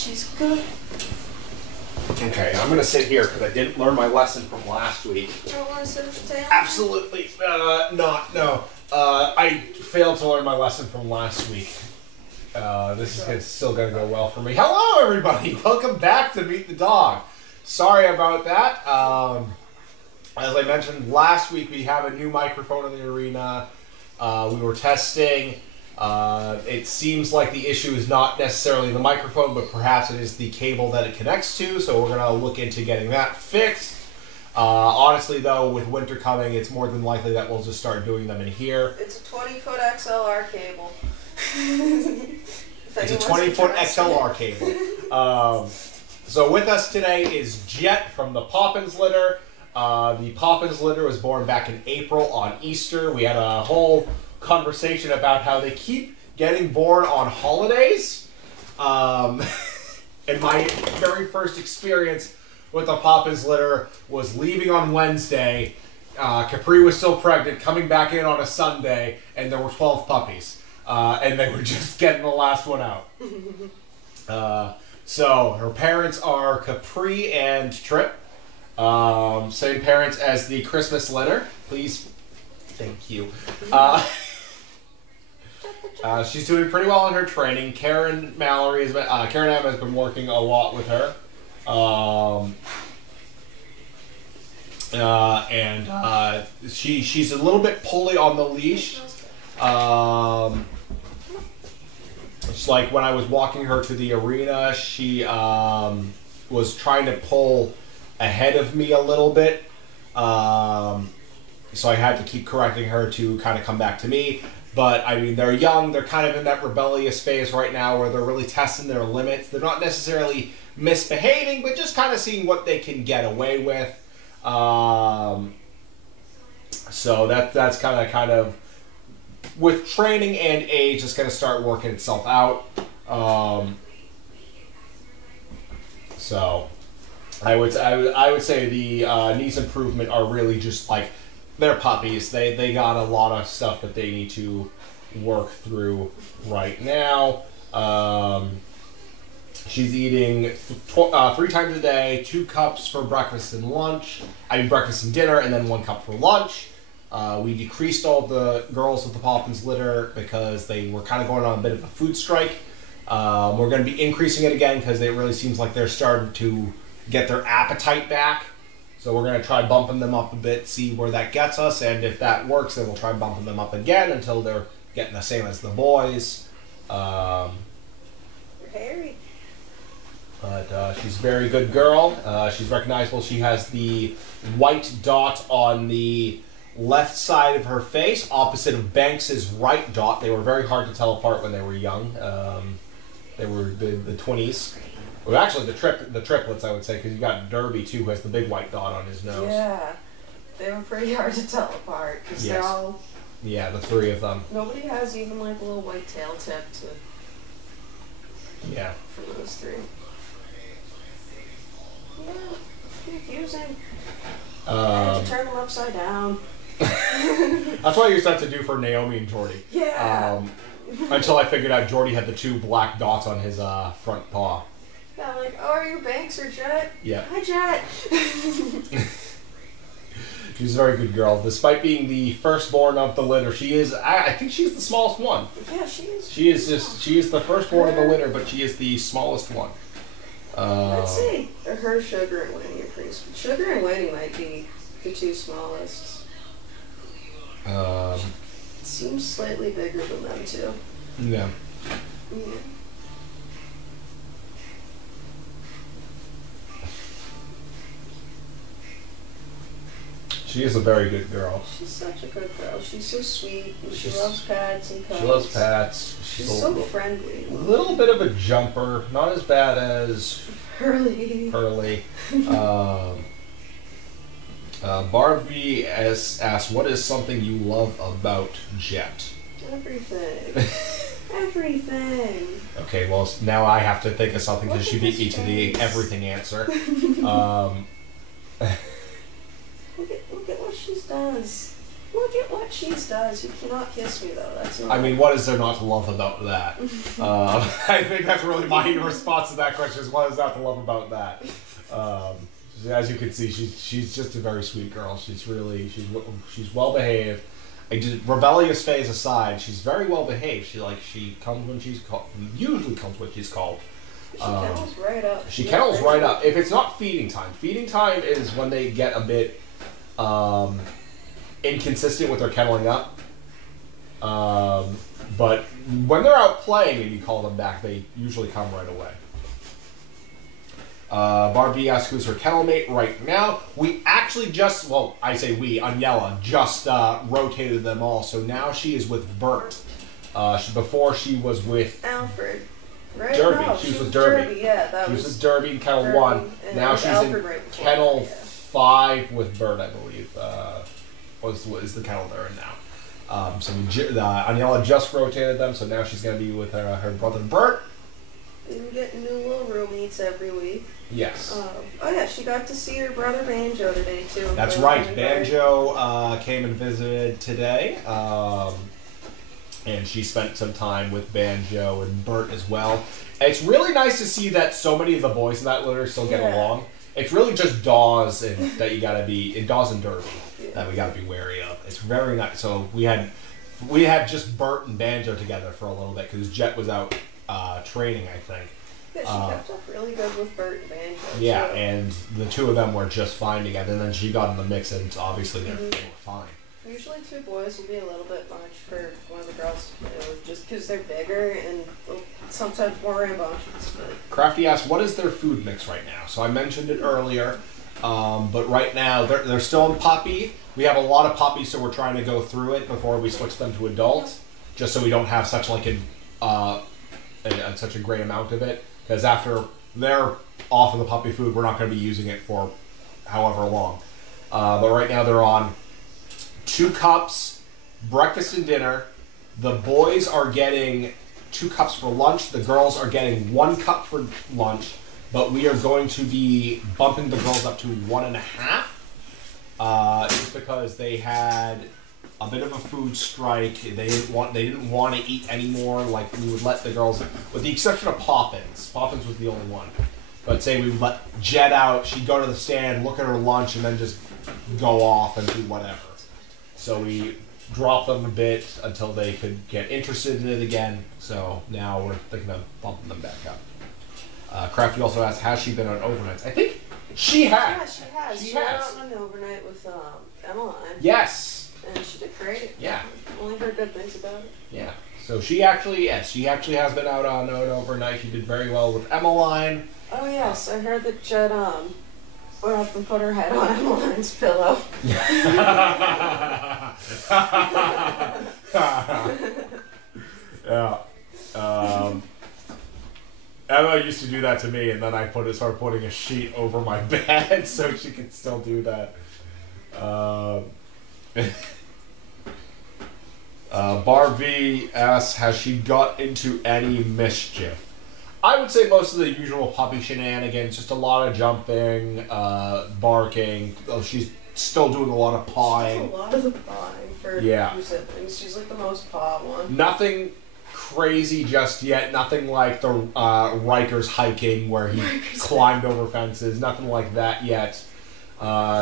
She's good. Okay, I'm gonna sit here because I didn't learn my lesson from last week. You don't want to sit at the table? Absolutely not. No. I failed to learn my lesson from last week. This is still gonna go well for me. Hello, everybody. Welcome back to Meet the Dog. Sorry about that. As I mentioned last week, we have a new microphone in the arena. We were testing. It seems like the issue is not necessarily the microphone, but perhaps it is the cable that it connects to, so we're going to look into getting that fixed. Honestly, though, with winter coming, it's more than likely that we'll just start doing them in here. It's a 20-foot XLR cable. It's a 20-foot XLR cable. So with us today is Jet from the Poppins litter. The Poppins litter was born back in April on Easter. We had a whole conversation about how they keep getting born on holidays. And my very first experience with the Poppins litter was leaving on Wednesday. Capri was still pregnant, coming back in on a Sunday, and there were 12 puppies. And they were just getting the last one out. So her parents are Capri and Trip. Same parents as the Christmas litter. Please. Thank you. She's doing pretty well in her training. Karen Mallory has been, Karen M has been working a lot with her. She's a little bit pulley on the leash. It's like when I was walking her to the arena, she was trying to pull ahead of me a little bit. So I had to keep correcting her to kind of come back to me. But, I mean, they're young. They're kind of in that rebellious phase right now where they're really testing their limits. They're not necessarily misbehaving, but just kind of seeing what they can get away with. So that's kind of, with training and age, it's going to start working itself out. So I would say the knees improvement are really just like, they're puppies. They got a lot of stuff that they need to work through right now. She's eating 3 times a day, 2 cups for breakfast and lunch. Breakfast and dinner, and then 1 cup for lunch. We decreased all the girls with the Poppins litter because they were kind of going on a bit of a food strike. We're going to be increasing it again because it really seems like they're starting to get their appetite back. So we're going to try bumping them up a bit, see where that gets us, and if that works, then we'll try bumping them up again until they're getting the same as the boys. You're hairy. But she's a very good girl. She's recognizable. She has the white dot on the left side of her face, opposite of Banks's right dot. They were very hard to tell apart when they were young. They were the twinnies. Well, actually, the triplets, I would say, because you got Derby, too, who has the big white dot on his nose. Yeah, they were pretty hard to tell apart, because they're all... Yeah, the 3 of them. Nobody has even, like, a little white tail tip to... Yeah. For those 3. Yeah, confusing. I had to turn them upside down. That's what I used to have to do for Naomi and Jordy. Yeah. Until I figured out Jordy had the 2 black dots on his front paw. Yeah, like, oh, are you Banks or Jet? Yeah. Hi, Jet. She's a very good girl. Despite being the firstborn of the litter, she is, I think she's the smallest one. Yeah, she is. She is the firstborn of the litter, but she is the smallest one. Let's see. Her, Sugar, and Winnie are pretty small. Sugar and Winnie might be the 2 smallest. Seems slightly bigger than them, too. Yeah. Yeah. She is a very good girl. She's such a good girl. She's so sweet. And she loves pets and cubs. She loves pets. She's so friendly. A little bit of a jumper. Not as bad as Hurley. Barbie asks, what is something you love about Jet? Everything. Everything. Okay, well, now I have to think of something because she beat me to the everything answer. Look at what she does. Look at what cheese does. You cannot kiss me, though. That's not... I mean, what is there not to love about that? I think that's really my response to that question is, what is not to love about that? As you can see, she's just a very sweet girl. She's well behaved. Rebellious phase aside, she's very well behaved. She comes when she's called. Usually comes when she's called. She kennels right up. She kennels right up. If it's not feeding time, feeding time is when they get a bit inconsistent with their kenneling up. But when they're out playing and you call them back, they usually come right away. Barbie asks who's her kennel mate right now. We actually just, well, I say we, Aniela, just rotated them all. So now she is with Bert. Before she was with Alfred, right? Derby. No, She was with Derby. Yeah, She was with Derby in kennel 1. Now she's Alfred in right kennel 5 with Bert, I believe. Is the kennel they're in now. So Aniela just rotated them, so now she's going to be with her brother Bert. And getting new little roommates every week. Yes. Oh yeah, she got to see her brother Banjo today too. That's right. Banjo came and visited today, and she spent some time with Banjo and Bert as well. And it's really nice to see that so many of the boys in that litter still get along. It's really just Dawes and that you gotta be in Dawes and Derby that we gotta be wary of. It's very nice. So we had just Bert and Banjo together for a little bit because Jet was out training, I think. Yeah, she kept up really good with Bert and Banjo. Yeah, too. and the two of them were just fine together, and then she got in the mix, and obviously they were fine. Usually 2 boys will be a little bit much for one of the girls to play with, just because they're bigger and sometimes more rambunctious. Crafty asked, what is their food mix right now? So I mentioned it earlier, but right now they're still in puppy. We have a lot of puppies, so we're trying to go through it before we switch them to adults, just so we don't have such like such a great amount of it. Because after they're off of the puppy food, we're not going to be using it for however long. But right now they're on 2 cups, breakfast and dinner. The boys are getting 2 cups for lunch. The girls are getting 1 cup for lunch. But we are going to be bumping the girls up to 1.5. Just because they had a bit of a food strike. They didn't want to eat anymore. Like we would let the girls, with the exception of Poppins. Poppins was the only one. But say we would let Jet out. She'd go to the stand, look at her lunch, and then just go off and do whatever. So we dropped them a bit until they could get interested in it again. So now we're thinking of bumping them back up. Crafty also asked, has she been on overnights? I think she has. Yeah, she has. She went out on an overnight with Emmeline. Yes. And she did great. Yeah. Only heard good things about it. Yeah. So she actually has been out on an overnight. She did very well with Emmeline. Oh yes, I heard that Jet went up and put her head on Emmeline's pillow. Yeah. Emma used to do that to me, and then I started putting a sheet over my bed so she could still do that. Barbie asks, has she got into any mischief? I would say most of the usual puppy shenanigans, just a lot of jumping, barking. Oh, she's still doing a lot of pawing. She does a lot of the pawing for her siblings. She's like the most paw one. Nothing crazy just yet. Nothing like the Riker's hiking where he climbed over fences. Nothing like that yet.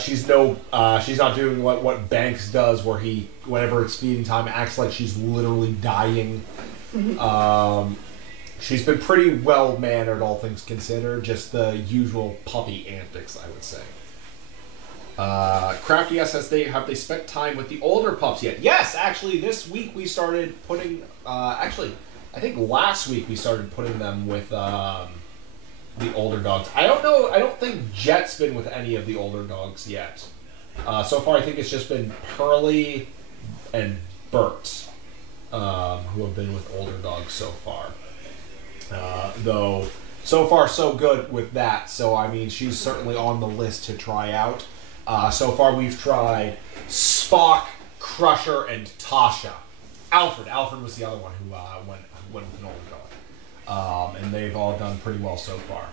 She's not doing what Banks does, where he, whenever it's feeding time, acts like she's literally dying. She's been pretty well mannered, all things considered. Just the usual puppy antics, I would say. Crafty says, have they spent time with the older pups yet? Yes, actually, this week we started putting. Actually, I think last week we started putting them with the older dogs. I don't know. I don't think Jet's been with any of the older dogs yet. So far, I think it's just been Pearly and Bert who have been with older dogs so far. Though, so far so good with that. So, I mean, she's certainly on the list to try out. So far, we've tried Spock, Crusher, and Tasha. Alfred was the other one who went with an older dog. And they've all done pretty well so far.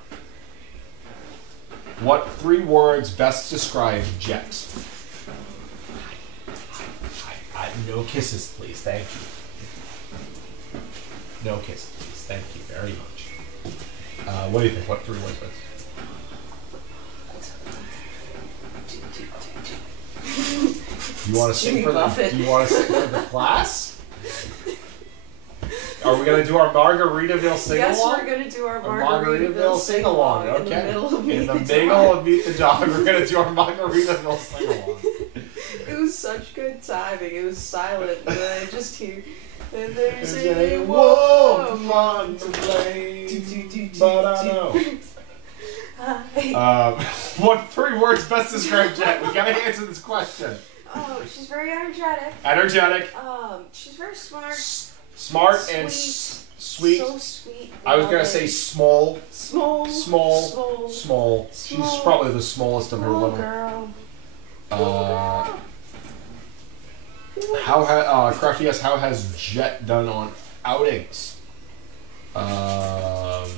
What 3 words best describe Jet? No kisses, please. Thank you. No kisses, please. Thank you very much. What do you think? What 3 words? You want to sing for the? Do you want to sing for the class? Are we gonna do our Margaritaville sing along? Yes, we're gonna do our Margaritaville sing along. Okay. In the middle of Meet the Dog, we're gonna do our Margaritaville sing along. It was such good timing. It was silent, but I just hear. And there's a woman to blame, but I know. What 3 words best describe Jet? We gotta answer this question. Oh, she's very energetic. Energetic. She's very smart. Smart and sweet. So sweet. I was gonna say small. Small. She's probably the smallest of her little. Girl. Crafty asks, how has Jet done on outings? I'm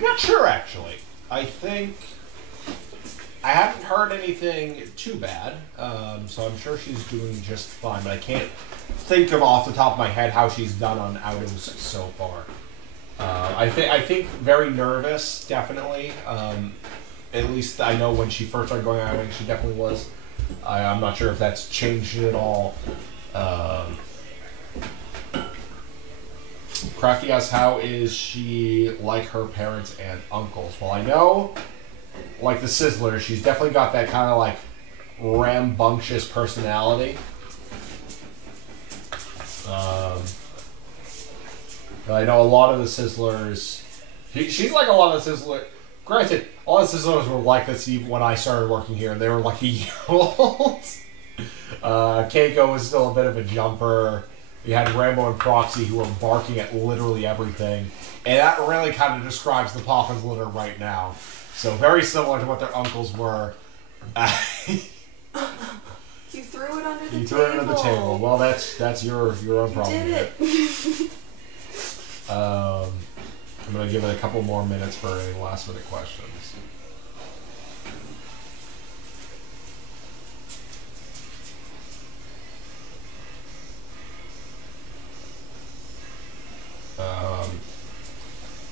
not sure actually. I think I haven't heard anything too bad, so I'm sure she's doing just fine. But I can't think of off the top of my head how she's done on outings so far. I think very nervous, definitely. At least I know when she first started going outing, she definitely was. I'm not sure if that's changed at all. Crafty asks, how is she like her parents and uncles? Well, I know, like the Sizzler, she's definitely got that kind of like rambunctious personality. I know a lot of the Sizzlers. She's like a lot of the Sizzlers. Granted, all the Sizzlers were like this even when I started working here, and they were like a year old. Keiko was still a bit of a jumper. You had Rambo and Proxy who were barking at literally everything. And that really kind of describes the Poppins litter right now. So very similar to what their uncles were. You threw it under the table. You threw it under the table. Well, that's your own problem. You did it. I'm going to give it a couple more minutes for any last minute questions.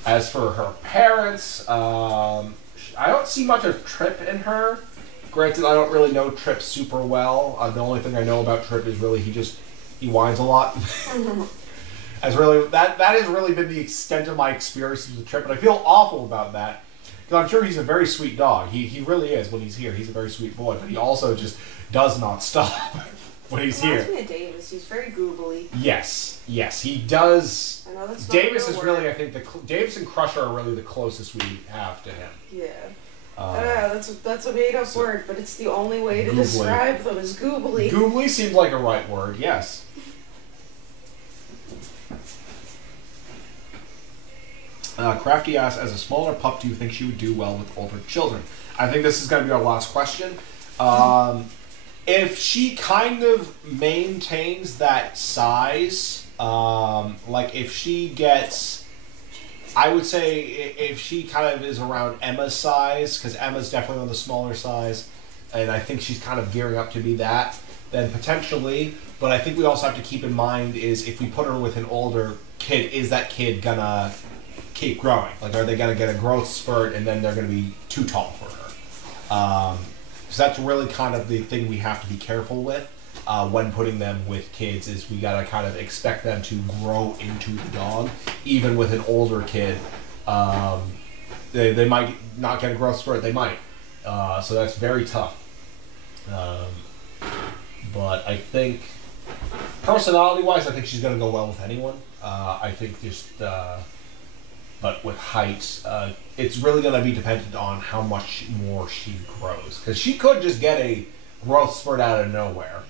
As for her parents, I don't see much of Trip in her. Granted, I don't really know Trip super well. The only thing I know about Trip is really he whines a lot. That has really been the extent of my experiences with Trip, and I feel awful about that. Because I'm sure he's a very sweet dog. He really is when he's here. He's a very sweet boy, but he also just does not stop when he's here. Reminds me of Davis. He's very googly. Yes, he does. I know that's not Davis a real is word. really, I think, Davis and Crusher are really the closest we have to him. Yeah. That's a made-up word, but it's the only way to googly. describe them is googly. Googly seems like a right word, yes. Crafty asks, as a smaller pup, do you think she would do well with older children? I think this is going to be our last question. If she kind of maintains that size, like if she gets, I would say if she kind of is around Emma's size, because Emma's definitely on the smaller size, and I think she's kind of gearing up to be that, then potentially, but I think we also have to keep in mind is if we put her with an older kid, is that kid gonna keep growing? Like, are they going to get a growth spurt and then they're going to be too tall for her? So that's really kind of the thing we have to be careful with when putting them with kids is we got to kind of expect them to grow into the dog. Even with an older kid, they might not get a growth spurt. They might. So that's very tough. But I think, personality-wise, I think she's going to go well with anyone. I think just... but with height, it's really going to be dependent on how much more she grows. Because she could just get a growth spurt out of nowhere.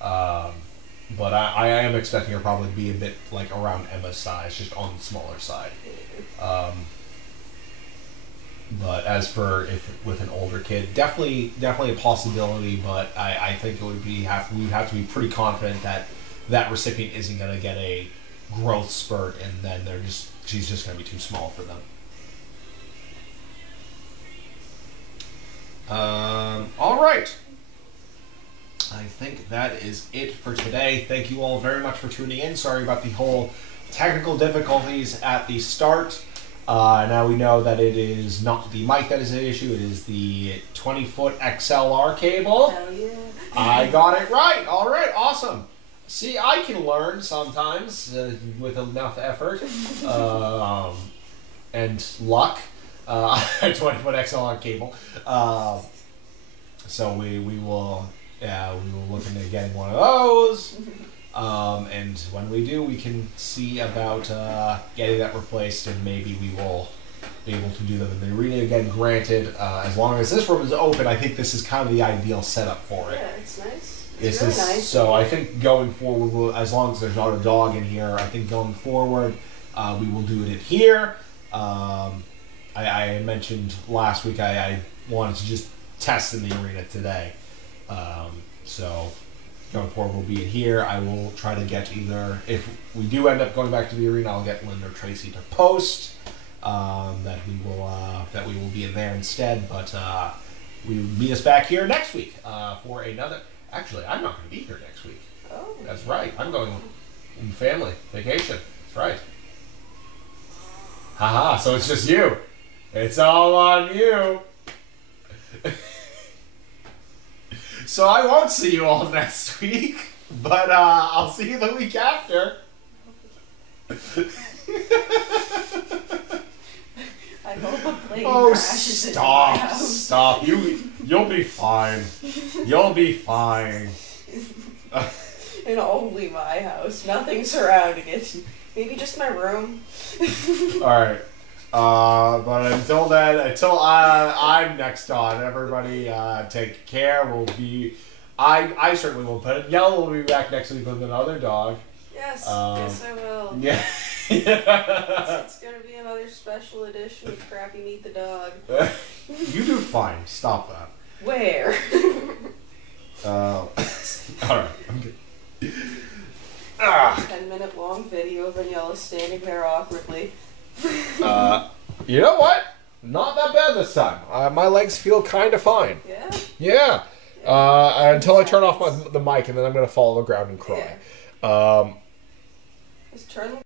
But I am expecting her probably to be a bit like around Emma's size, just on the smaller side. But as for if with an older kid, definitely a possibility. But I think it would be we have to be pretty confident that that recipient isn't going to get a growth spurt, and then she's just going to be too small for them. All right. I think that is it for today. Thank you all very much for tuning in. Sorry about the whole technical difficulties at the start. Now we know that it is not the mic that is an issue. It is the 20-foot XLR cable. Hell yeah. I got it right. All right, awesome. See, I can learn sometimes with enough effort and luck. 20-foot XLR cable. So we will look into getting one of those. And when we do, we can see about getting that replaced, and maybe we will be able to do them in the arena again. Granted, as long as this room is open, I think this is kind of the ideal setup for it. Yeah, it's nice. This really is nice. so. I think going forward, as long as there's not a dog in here, I think going forward, we will do it in here. I mentioned last week I wanted to just test in the arena today. So going forward, we'll be in here. I will try to get either, if we do end up going back to the arena, I'll get Linda or Tracy to post that we will be in there instead. But we will meet us back here next week for another. Actually, I'm not going to be here next week. Oh. That's right. I'm going on family vacation. That's right. Haha. So it's just you. It's all on you. So I won't see you all next week, but I'll see you the week after. I hope a plane crashes into my house. Stop. You'll be fine. You'll be fine. In only my house. Nothing surrounding it. Maybe just my room. Alright. But until then, until I'm next on, everybody take care. I certainly will, but Aniela will be back next week with another dog. Yes, yes I will. Yeah. It's going to be another special edition of Crappy Meet the Dog. You do fine. Stop that. Where? Alright, I'm good. 10-minute long video of Aniela standing there awkwardly. You know what? Not that bad this time. My legs feel kind of fine. Yeah? Yeah. Until I turn off the mic, and then I'm going to fall on the ground and cry. Yeah. Just turn